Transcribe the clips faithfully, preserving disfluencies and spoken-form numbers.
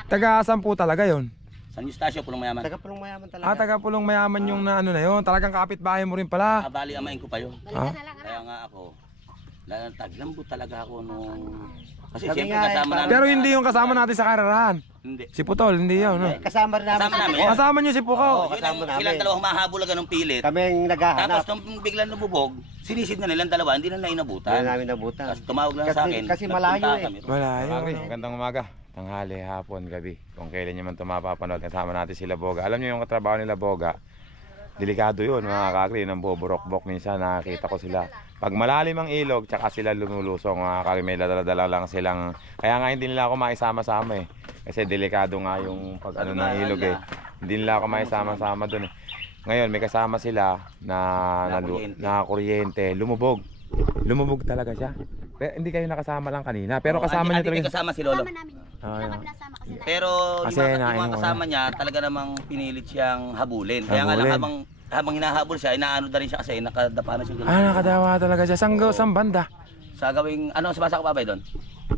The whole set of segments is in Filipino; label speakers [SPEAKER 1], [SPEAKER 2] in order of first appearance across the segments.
[SPEAKER 1] Taga saan po talaga yon?
[SPEAKER 2] San Eustacio, Pulong Mayaman.
[SPEAKER 3] Taga Pulong Mayaman talaga.
[SPEAKER 1] Ah, taga Pulong Mayaman yung na ano na yon. Talagang kapitbahay mo rin pala.
[SPEAKER 2] Ah, bali, amain ko pa yun.
[SPEAKER 1] Ah?
[SPEAKER 2] Kaya nga ako, la- taglambot talaga ako nung... Kasi
[SPEAKER 3] Kami
[SPEAKER 2] siyempre
[SPEAKER 3] nga,
[SPEAKER 2] kasama
[SPEAKER 3] eh,
[SPEAKER 2] namin.
[SPEAKER 1] Pero hindi yung kasama natin sa karerahan.
[SPEAKER 2] Hindi.
[SPEAKER 1] Si Putol, hindi yun. No?
[SPEAKER 3] Kasama rin namin.
[SPEAKER 2] Kasama namin yan.
[SPEAKER 1] Kasama nyo si
[SPEAKER 2] Oo,
[SPEAKER 1] Pukaw.
[SPEAKER 2] yun ang
[SPEAKER 3] kasama namin.
[SPEAKER 2] silang dalawa humahabol na ganong pilit.
[SPEAKER 3] Kami ang
[SPEAKER 2] Tapos
[SPEAKER 3] naghahanap.
[SPEAKER 2] nung biglang lumubog, sinisid na nilang dalawa, hindi na
[SPEAKER 3] Hindi
[SPEAKER 2] nainabutan.
[SPEAKER 3] namin nabutan.
[SPEAKER 2] Tapos tumawag lang sa
[SPEAKER 3] Kasi-
[SPEAKER 2] akin.
[SPEAKER 3] kasi malayo
[SPEAKER 2] nagpunta
[SPEAKER 3] eh.
[SPEAKER 2] kami.
[SPEAKER 1] Malayo.
[SPEAKER 4] Kakri, magandang umaga. Tanghali, hapon, gabi. Kung kailan nyo man ito mapapanood, kasama natin sila Boga. Alam nyo yung katrabaho nila Boga, delikado yun mga kakri, nang buburok-bok minsan, nakakita ko sila. Pag malalim ang ilog, tsaka sila lumulusong mga kakri, may dala-dala lang silang, kaya nga hindi nila ako maisama-sama eh. Kasi delikado nga yung pag ano ng ilog eh. Hindi nila ako maisama-sama dun eh. Ngayon, may kasama sila na, na, na kuryente, lumubog. Lumubog talaga siya. Pero hindi kayo nakasama lang kanina, pero
[SPEAKER 2] Oo,
[SPEAKER 4] kasama
[SPEAKER 2] andi-
[SPEAKER 4] niyo
[SPEAKER 2] andi
[SPEAKER 4] talaga.
[SPEAKER 2] kasama si Lolo.
[SPEAKER 5] Kasama namin yun.
[SPEAKER 1] Ah,
[SPEAKER 5] Sa
[SPEAKER 1] yun.
[SPEAKER 5] kabila sama kasi tayo.
[SPEAKER 2] Pero
[SPEAKER 1] Kasi
[SPEAKER 2] yung, mga, yung
[SPEAKER 1] nainom
[SPEAKER 2] mga
[SPEAKER 1] ko
[SPEAKER 2] kasama niya, talaga namang pinilit siyang habulin. Kaya nga lang
[SPEAKER 1] Habulin.
[SPEAKER 2] habang, habang hinahabol siya, inaano na rin siya kasi nakadapa na siya doon.
[SPEAKER 1] Ah, nakadawa talaga siya. Saan,
[SPEAKER 2] Oo.
[SPEAKER 1] saan banda?
[SPEAKER 2] Sa gawing, ano, sa basa ka pa ba doon?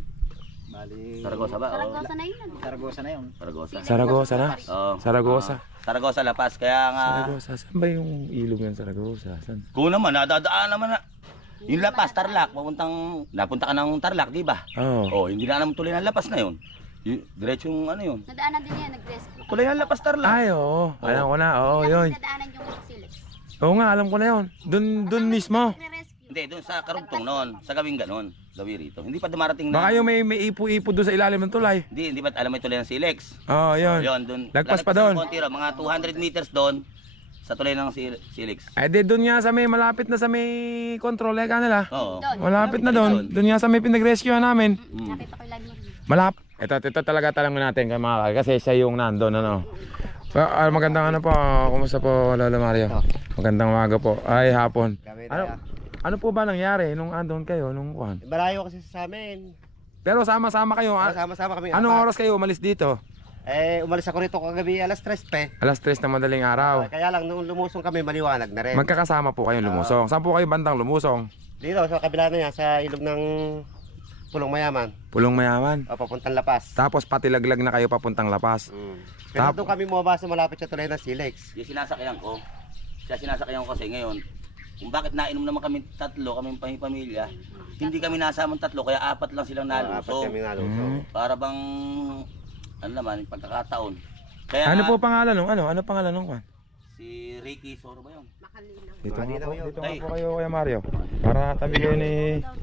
[SPEAKER 3] Bali.
[SPEAKER 2] Saragosa ba? Oo.
[SPEAKER 5] Saragosa na yun. ano?
[SPEAKER 3] Saragosa na yun.
[SPEAKER 2] Saragosa.
[SPEAKER 1] Saragosa na?
[SPEAKER 2] Oo.
[SPEAKER 1] Saragosa.
[SPEAKER 2] Ah, Saragosa, Lapas. Kaya nga,
[SPEAKER 1] Saragosa. Saan ba yung ilog ng Saragosa? Saan?
[SPEAKER 2] kung naman, nadadaan naman na. Yung Lapas, Tarlac, papuntang, napunta ka ng Tarlac, di ba?
[SPEAKER 1] Oo.
[SPEAKER 2] Oh, hindi na naman tuloy ng Lapas na yun. Y- diretso yung ano yun.
[SPEAKER 5] Nadaanan din yan, nag-rescue.
[SPEAKER 2] Tuloy ng Lapas, Tarlac.
[SPEAKER 1] Ay, oo. Alam ko na. Oo,
[SPEAKER 5] Hindi
[SPEAKER 1] yun.
[SPEAKER 5] namin nadaanan yung silis.
[SPEAKER 1] Oo nga, alam ko na yun. Dun, dun mismo.
[SPEAKER 5] Nagre-rescue.
[SPEAKER 2] Hindi, doon sa karugtong noon, sa gawing ganon, gawi rito. Hindi pa dumarating na.
[SPEAKER 1] Baka yung may, may ipo-ipo doon sa ilalim ng tulay.
[SPEAKER 2] Hindi, hindi pa alam mo yung tuloy ng Silex.
[SPEAKER 1] Oo, yun.
[SPEAKER 2] Yun, doon.
[SPEAKER 1] Lagpas pa
[SPEAKER 2] lalagpas
[SPEAKER 1] doon.
[SPEAKER 2] ng konti raw, mga two hundred meters doon sa tuloy ng Sil- Silex.
[SPEAKER 1] Ay, di doon nga sa may, malapit na sa may control eh, kanila.
[SPEAKER 2] Oo.
[SPEAKER 5] Doon.
[SPEAKER 1] Malapit na doon. Doon nga sa may pinag-rescue namin.
[SPEAKER 2] Mm.
[SPEAKER 5] Nakita ko yung live mo rin.
[SPEAKER 1] Malap. Ito, ito talaga talangin natin kay mga kakri, kasi siya yung nandun, ano. So, ah, magandang ano po, kumusta po Lolo Mario? Magandang umaga po. Ay, hapon.
[SPEAKER 3] Kami
[SPEAKER 1] Ano,
[SPEAKER 3] na.
[SPEAKER 1] ano po ba nangyari nung andun kayo, nung kuhan?
[SPEAKER 3] Malayo kasi sa amin.
[SPEAKER 1] Pero sama-sama kayo. ah,
[SPEAKER 3] Sama-sama kami.
[SPEAKER 1] Anong
[SPEAKER 3] apat.
[SPEAKER 1] oras kayo umalis dito?
[SPEAKER 3] Eh, umalis ako rito kagabi alas tres pe.
[SPEAKER 1] Alas tres na madaling araw.
[SPEAKER 3] Kaya lang nung lumusong kami maliwanag na rin.
[SPEAKER 1] Magkakasama po kayong lumusong. Saan po kayo bandang lumusong?
[SPEAKER 3] Dito sa kabila na yan, sa ilog ng Pulong Mayaman.
[SPEAKER 1] Pulong Mayaman.
[SPEAKER 3] O papuntang Lapas.
[SPEAKER 1] Tapos patilaglag na kayo papuntang Lapas.
[SPEAKER 3] Mm. Pero
[SPEAKER 1] Tap-
[SPEAKER 3] doon kami bumaba sa malapit sa tulay ng Silex.
[SPEAKER 2] Yung sinasakyan ko, siya sinasakyan ko kasi ngayon, kung bakit nainom naman kami tatlo, kami pamilya, hindi kami nasamang tatlo, kaya apat lang silang
[SPEAKER 3] Ah, apat
[SPEAKER 2] nalusong.
[SPEAKER 3] kami nalusong.
[SPEAKER 1] Mm.
[SPEAKER 2] Para bang, ano naman, pagkakataon. Kaya
[SPEAKER 1] Ano
[SPEAKER 2] nga,
[SPEAKER 1] po pangalan nung ano? Ano pangalan nung kuhan?
[SPEAKER 2] si Ricky Soro ba yun?
[SPEAKER 5] Makalinaw.
[SPEAKER 1] Dito nga
[SPEAKER 3] Malinaw
[SPEAKER 1] po,
[SPEAKER 3] yun.
[SPEAKER 1] dito nga
[SPEAKER 2] Ay.
[SPEAKER 1] po kayo Kuya Mario. Para tabi kayo ni...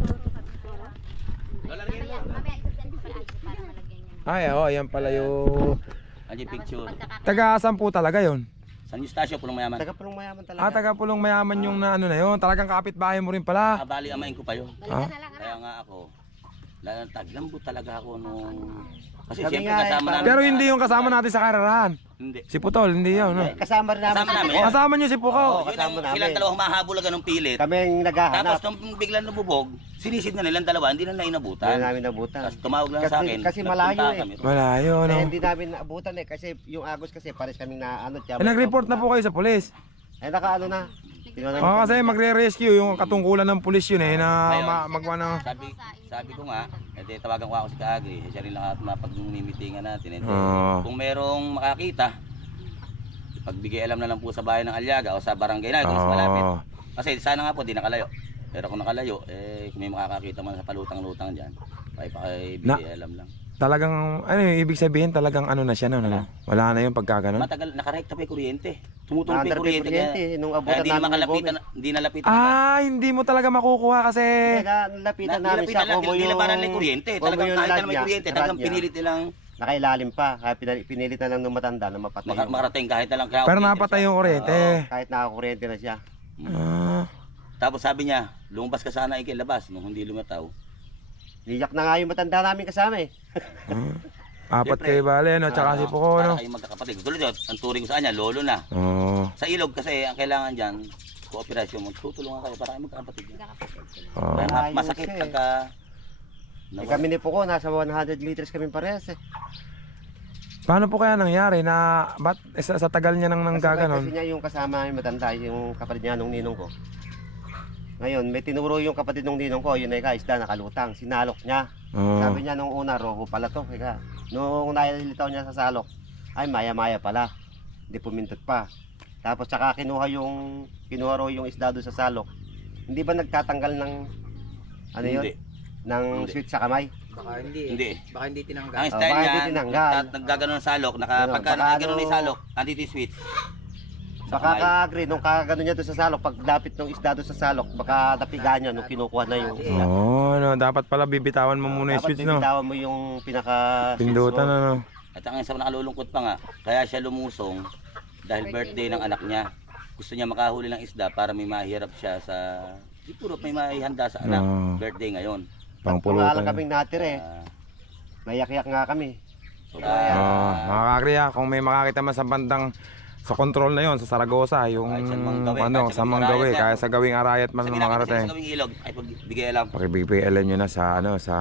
[SPEAKER 5] Mamaya, mamaya isasend ko para para malagyan yan.
[SPEAKER 1] Ay, oo, yan pala yung...
[SPEAKER 2] Andiyan yung picture.
[SPEAKER 5] Pagkakataon.
[SPEAKER 1] Taga saan po talaga yon?
[SPEAKER 2] San Eustacio, Pulong Mayaman.
[SPEAKER 3] Taga Pulong Mayaman talaga.
[SPEAKER 1] Ah, taga Pulong Mayaman yung na ano na yun. Talagang kapitbahay mo rin pala.
[SPEAKER 2] Ah, bali, amain ko pa yun.
[SPEAKER 1] Ah?
[SPEAKER 5] Balikan na lang.
[SPEAKER 2] Kaya nga ako, la- taglambot talaga ako nung... Kasi
[SPEAKER 3] Kami
[SPEAKER 2] siyempre
[SPEAKER 3] nga, eh,
[SPEAKER 2] kasama namin.
[SPEAKER 1] Pero hindi yung kasama natin sa karerahan.
[SPEAKER 2] Hindi.
[SPEAKER 1] Si Putol, hindi yun. No?
[SPEAKER 3] Eh, kasama rin namin.
[SPEAKER 2] Kasama namin yan.
[SPEAKER 1] Kasama nyo si
[SPEAKER 2] Oo,
[SPEAKER 1] Pukaw.
[SPEAKER 2] yun
[SPEAKER 3] kasama
[SPEAKER 2] ang
[SPEAKER 3] namin.
[SPEAKER 2] silang dalawa humahabol na ganong pilit.
[SPEAKER 3] Kami ang naghahanap.
[SPEAKER 2] Tapos nung biglang lumubog, sinisid na nilang dalawa, hindi na
[SPEAKER 3] Hindi
[SPEAKER 2] nainabutan.
[SPEAKER 3] namin nabutan.
[SPEAKER 2] Tapos tumawag lang
[SPEAKER 3] Kasi-
[SPEAKER 2] sa akin.
[SPEAKER 3] kasi
[SPEAKER 2] nagpunta
[SPEAKER 3] malayo eh.
[SPEAKER 2] kami.
[SPEAKER 1] Malayo,
[SPEAKER 3] Eh,
[SPEAKER 1] no?
[SPEAKER 3] hindi namin naabutan eh kasi yung Agos kasi pares kaming na ano.
[SPEAKER 1] Eh, nag-report na po kayo sa pulis.
[SPEAKER 3] Eh nakaano na. Tingnan namin
[SPEAKER 1] Oo,
[SPEAKER 3] kami.
[SPEAKER 1] kasi magre-rescue yung katungkulan ng pulis yun eh, na
[SPEAKER 2] Ayun.
[SPEAKER 1] ma- magwa ng...
[SPEAKER 2] Sabi, sabi ko nga, edi tawagan ko ako si Kaagri, siya rin lang at mapag-mimitingan natin. Edi,
[SPEAKER 1] Oo.
[SPEAKER 2] kung merong makakita, pagbigay alam na lang po sa bayan ng Alyaga o sa barangay na, kung mas malapit.
[SPEAKER 1] Oo.
[SPEAKER 2] Kasi sana nga po, di nakalayo. Pero kung nakalayo, eh, kung may makakakita man sa palutang-lutang dyan, ay pakibigay alam lang.
[SPEAKER 1] Talagang, ano yung ibig sabihin, talagang ano na siya, no? no? Wala na yung pagkaganon.
[SPEAKER 2] Matagal, nakarekta pa yung kuryente. Tumutulong pa
[SPEAKER 3] Under
[SPEAKER 2] yung kuryente.
[SPEAKER 3] kuryente,
[SPEAKER 2] Kaya,
[SPEAKER 3] nung
[SPEAKER 2] kaya
[SPEAKER 3] abutan
[SPEAKER 2] hindi
[SPEAKER 3] namin yung
[SPEAKER 2] makalapitan,
[SPEAKER 3] bumid.
[SPEAKER 2] hindi nalapitan.
[SPEAKER 1] Ah, hindi mo talaga makukuha kasi...
[SPEAKER 3] Eh, na- nalapitan namin siya.
[SPEAKER 2] Nilapitan lang,
[SPEAKER 3] Kumo yung...
[SPEAKER 2] nilabanan lang yung kuryente.
[SPEAKER 3] kumo
[SPEAKER 2] Talagang
[SPEAKER 3] yung
[SPEAKER 2] kahit na
[SPEAKER 3] rad
[SPEAKER 2] may
[SPEAKER 3] niya,
[SPEAKER 2] kuryente,
[SPEAKER 3] rad
[SPEAKER 2] talagang
[SPEAKER 3] niya,
[SPEAKER 2] pinilit nilang
[SPEAKER 3] Nakailalim pa. Kaya pinali- pinilit na lang ng matanda na mapatay.
[SPEAKER 2] maka-
[SPEAKER 3] yung-
[SPEAKER 2] makarating kahit na lang. Kaya
[SPEAKER 1] Pero
[SPEAKER 2] kuryente
[SPEAKER 1] napatay
[SPEAKER 2] siya.
[SPEAKER 1] yung kuryente.
[SPEAKER 2] Oo.
[SPEAKER 3] Kahit nakakuryente na siya.
[SPEAKER 1] Ah,
[SPEAKER 2] Tapos sabi niya, lumabas ka sana ikilabas nung hindi lumataw.
[SPEAKER 3] Niyak na nga yung matanda namin kasama eh.
[SPEAKER 1] ah. Apat
[SPEAKER 2] Siyempre.
[SPEAKER 1] kayo bale, no? Tsaka si Puko,
[SPEAKER 2] Para
[SPEAKER 1] no?
[SPEAKER 2] kayong magkakapatid. Tulad yun, ang turing ko sa kanya, lolo na.
[SPEAKER 1] Oo.
[SPEAKER 2] Sa ilog kasi, ang kailangan dyan, kooperasyon mo, tutulungan kayo para kayo magkakapatid.
[SPEAKER 1] Oo.
[SPEAKER 2] Kaya ma-
[SPEAKER 3] Ayos
[SPEAKER 2] masakit
[SPEAKER 3] eh.
[SPEAKER 2] pagka...
[SPEAKER 3] Eh, kami ni Puko, nasa one hundred liters kami parehas eh.
[SPEAKER 1] Paano po kaya nangyari na, ba't eh, sa, sa tagal niya nang
[SPEAKER 3] Kasi, kasi
[SPEAKER 1] nanggaganon?
[SPEAKER 3] niya yung kasama yung matanda, yung kapatid niya nung ninong ko. Ngayon, may tinuro yung kapatid ng ninong ko, yun ay ka, isda nakalutang. Sinalok niya.
[SPEAKER 1] Oo.
[SPEAKER 3] Sabi niya nung una, roho pala to. Ika. Nung nalilitaw niya sa salok, ay maya-maya pala. Hindi pumintot pa. Tapos saka kinuha yung, kinuha raw yung isda doon sa salok. Hindi ba nagtatanggal ng, ano yun?
[SPEAKER 2] Hindi.
[SPEAKER 3] Ng
[SPEAKER 2] Hindi.
[SPEAKER 3] sweet sa kamay?
[SPEAKER 6] Baka hindi. eh.
[SPEAKER 2] Hindi.
[SPEAKER 6] Baka hindi tinanggal.
[SPEAKER 2] Ang
[SPEAKER 3] Oh,
[SPEAKER 2] style
[SPEAKER 3] baka
[SPEAKER 2] niya,
[SPEAKER 3] hindi tinanggal.
[SPEAKER 2] nagta- naggaganon ng salok, naka,
[SPEAKER 3] Ano,
[SPEAKER 2] pagka
[SPEAKER 3] baka
[SPEAKER 2] nakaganon
[SPEAKER 3] ano-
[SPEAKER 2] ng salok, andito yung switch.
[SPEAKER 3] Baka ka-agree, nung kagano niya doon sa salok, pag lapit ng isda doon sa salok, baka napigaan niya nung kinukuha na yung isda.
[SPEAKER 1] Oo, no, dapat pala bibitawan mo muna yung
[SPEAKER 3] Dapat
[SPEAKER 1] switch, no?
[SPEAKER 3] bibitawan mo yung pinaka
[SPEAKER 1] Pindutan, ano?
[SPEAKER 2] At ang isang nakalulungkot pa nga, kaya siya lumusong dahil birthday ng anak niya. Gusto niya makahuli ng isda para may mahirap siya sa... Siguro may mahihanda sa anak.
[SPEAKER 1] Oo.
[SPEAKER 2] Birthday ngayon.
[SPEAKER 3] Pangpulutan.
[SPEAKER 1] Pangpulutan.
[SPEAKER 3] kaming natira eh.
[SPEAKER 2] Ah,
[SPEAKER 3] Mayak-yak nga kami.
[SPEAKER 2] so,
[SPEAKER 1] Oo,
[SPEAKER 2] ah,
[SPEAKER 1] mga kakri, ah, kung may makakita man sa bandang sa control na yon sa Saragossa, yung
[SPEAKER 2] Kahit saan mang gawin,
[SPEAKER 1] ano,
[SPEAKER 2] kahit
[SPEAKER 1] sa
[SPEAKER 2] sa
[SPEAKER 1] mga
[SPEAKER 2] gawing
[SPEAKER 1] gawi,
[SPEAKER 2] arayat
[SPEAKER 1] kaya
[SPEAKER 2] yan.
[SPEAKER 1] sa gawing arayat man
[SPEAKER 2] sa
[SPEAKER 1] ng mga
[SPEAKER 2] ginagawa
[SPEAKER 1] karating.
[SPEAKER 2] sa gawing ilog, ay pagbigay alam.
[SPEAKER 1] Pakibigay nyo na sa ano, sa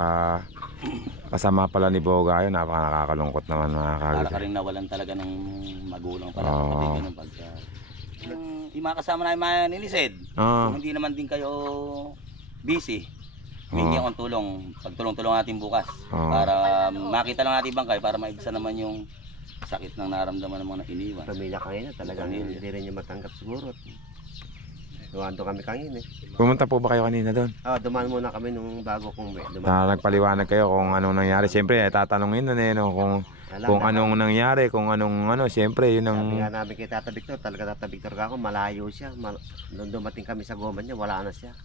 [SPEAKER 1] kasama pala ni Boga yun, napaka nakakalungkot naman mga
[SPEAKER 2] Para ka
[SPEAKER 1] kakri.
[SPEAKER 2] rin nawalan talaga ng magulang pala.
[SPEAKER 1] Oo.
[SPEAKER 2] Kapatid ganun pagka... Yung, yung mga kasama na yung mga nilisid,
[SPEAKER 1] Oo.
[SPEAKER 2] kung hindi naman din kayo busy, humingi akong tulong. Pagtulong-tulong natin bukas.
[SPEAKER 1] Oo.
[SPEAKER 2] Para makita lang natin yung bangkay, para maibsan naman yung sakit ng naramdaman ng mga iniwan.
[SPEAKER 3] Pamilya kanina talagang
[SPEAKER 2] Pamilya.
[SPEAKER 3] hindi rin niya matanggap siguro. Dumaan doon kami kanina eh.
[SPEAKER 1] Pumunta po ba kayo kanina doon?
[SPEAKER 3] Ah, dumaan muna kami nung bago kong may. Dumaan.
[SPEAKER 1] Na nagpaliwanag kayo kung anong nangyari. Siyempre, eh, tatanungin nun eh, no, kung,
[SPEAKER 3] Alam
[SPEAKER 1] kung
[SPEAKER 3] na-
[SPEAKER 1] anong nangyari, kung anong ano, siyempre, yun ang...
[SPEAKER 3] Sabi nga namin kay Tata Victor, talaga Tata Victor ka ako, malayo siya. Mal Nung dumating kami sa goman niya, wala na siya.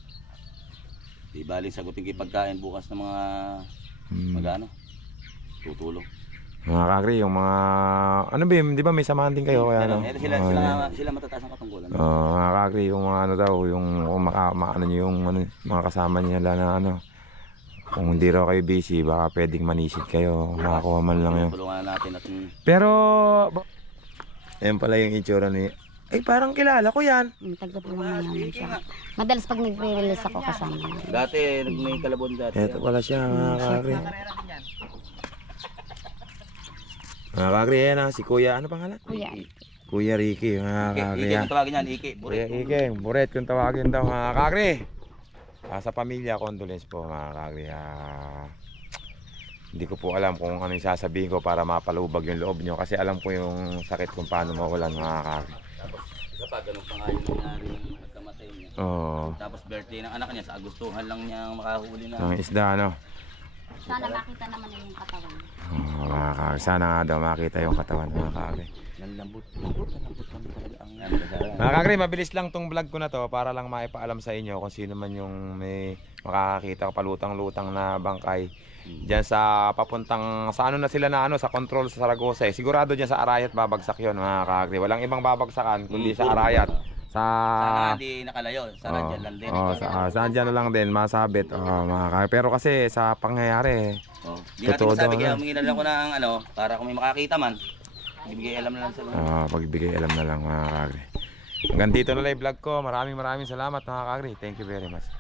[SPEAKER 2] Di baling sagutin kay pagkain bukas ng mga
[SPEAKER 1] Hmm.
[SPEAKER 2] magano. Tutulong.
[SPEAKER 1] Mga kakri, yung mga... Ano ba yun? Di ba may samahan din kayo? Kaya, ano?
[SPEAKER 2] Ito sila,
[SPEAKER 1] Oo,
[SPEAKER 2] sila,
[SPEAKER 1] yan.
[SPEAKER 2] sila matataas ang katungkulan.
[SPEAKER 1] Oo, mga kakri, yung mga ano daw, yung kung maka, ma, ano nyo, yung ano, mga kasama nila na ano, kung hindi raw kayo busy, baka pwedeng manisid kayo, makakuha man lang yun.
[SPEAKER 2] Tulungan natin at mm,
[SPEAKER 1] Pero, ayan pala yung itsura ni... Ay, parang kilala ko yan.
[SPEAKER 5] Mm, Taga po naman naman siya. Madalas pag nagre-release ako kasama niya.
[SPEAKER 2] dati may kalabon dati.
[SPEAKER 1] Ito pala siya, mga kakri. Mga kakri, yan ah, si Kuya, ano pangalan?
[SPEAKER 5] Kuya,
[SPEAKER 1] Kuya Ricky, mga
[SPEAKER 2] Ike,
[SPEAKER 1] kakri.
[SPEAKER 2] Ike,
[SPEAKER 1] ah.
[SPEAKER 2] kung tawagin yan, Ike.
[SPEAKER 1] Kuya
[SPEAKER 2] Buret.
[SPEAKER 1] Ike, buret kung tawagin daw, mga kakri. Ah, sa pamilya, condolence po, mga kakri. Ah, hindi ko po alam kung ano yung sasabihin ko para mapalubag yung loob nyo kasi alam ko yung sakit kung paano mawalan, mga kakri.
[SPEAKER 2] Kapag ganun pa nga yung nangyari yung nagkamatay niya.
[SPEAKER 1] Oo,
[SPEAKER 2] Tapos birthday ng anak niya, sa Agustuhan lang niya makahuli na.
[SPEAKER 1] ng isda, ano.
[SPEAKER 5] sana makita naman niya yung katawan.
[SPEAKER 1] Oh, mga kakri, sana nga daw makita yung katawan, mga kakri.
[SPEAKER 2] Nalambot, lambot, nalambot kami talaga ang ano.
[SPEAKER 1] Mga kakri, mabilis lang tong vlog ko na to para lang maipaalam sa inyo kung sino man yung may makakakita palutang-lutang na bangkay diyan sa papuntang sa ano na sila na ano sa control sa Saragossa eh. Sigurado diyan sa Arayat babagsak yon mga kakri. Walang ibang babagsakan kundi sa Arayat. Sa
[SPEAKER 2] Sana hindi nakalayo, sana dyan lang din.
[SPEAKER 1] Oh, sa saan dyan na lang din masabit. Oh, mga kakri. Pero kasi sa pangyayari
[SPEAKER 2] Oh, Hindi natin
[SPEAKER 1] Totoo
[SPEAKER 2] masabi
[SPEAKER 1] daw,
[SPEAKER 2] kaya
[SPEAKER 1] ano?
[SPEAKER 2] humingi na lang ko ng ano, para kung may makakita man, ibigay alam na lang sa mga.
[SPEAKER 1] ah, pagbigay alam na lang mga kakri. Hanggang dito na lang yung vlog ko. Maraming maraming salamat mga kakri. Thank you very much.